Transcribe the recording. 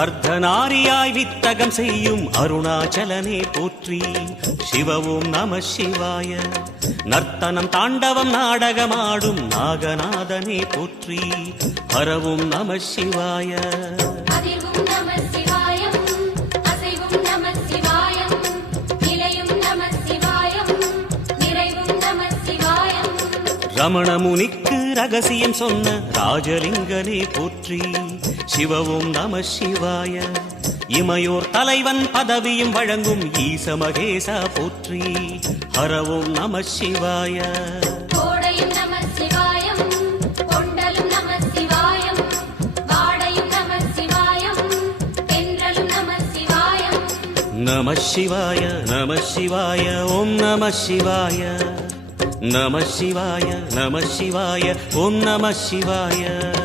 அர்த்தநாரியாய் வித்தகம் செய்யும் அருணாச்சலனே போற்றி. சிவ ஓம் நம சிவாய. நர்த்தனம் தாண்டவம் நாடகமாடும் நாகநாதனே போற்றி. ஹரவும் நம சிவாய. ரமணமுனிக்கு ரகசியம் சொன்ன ராஜலிங்கனே போற்றி. சிவ ஓம் நம சிவாய. இமையோர் தலைவன் பதவியும் வழங்கும் ஈச மகேசா போற்றி. ஹர ஓம் நம சிவாய. நம சிவாய நம சிவாய ஓம் நம சிவாய. நம சிவாய நம சிவாய ஓம் நம சிவாய.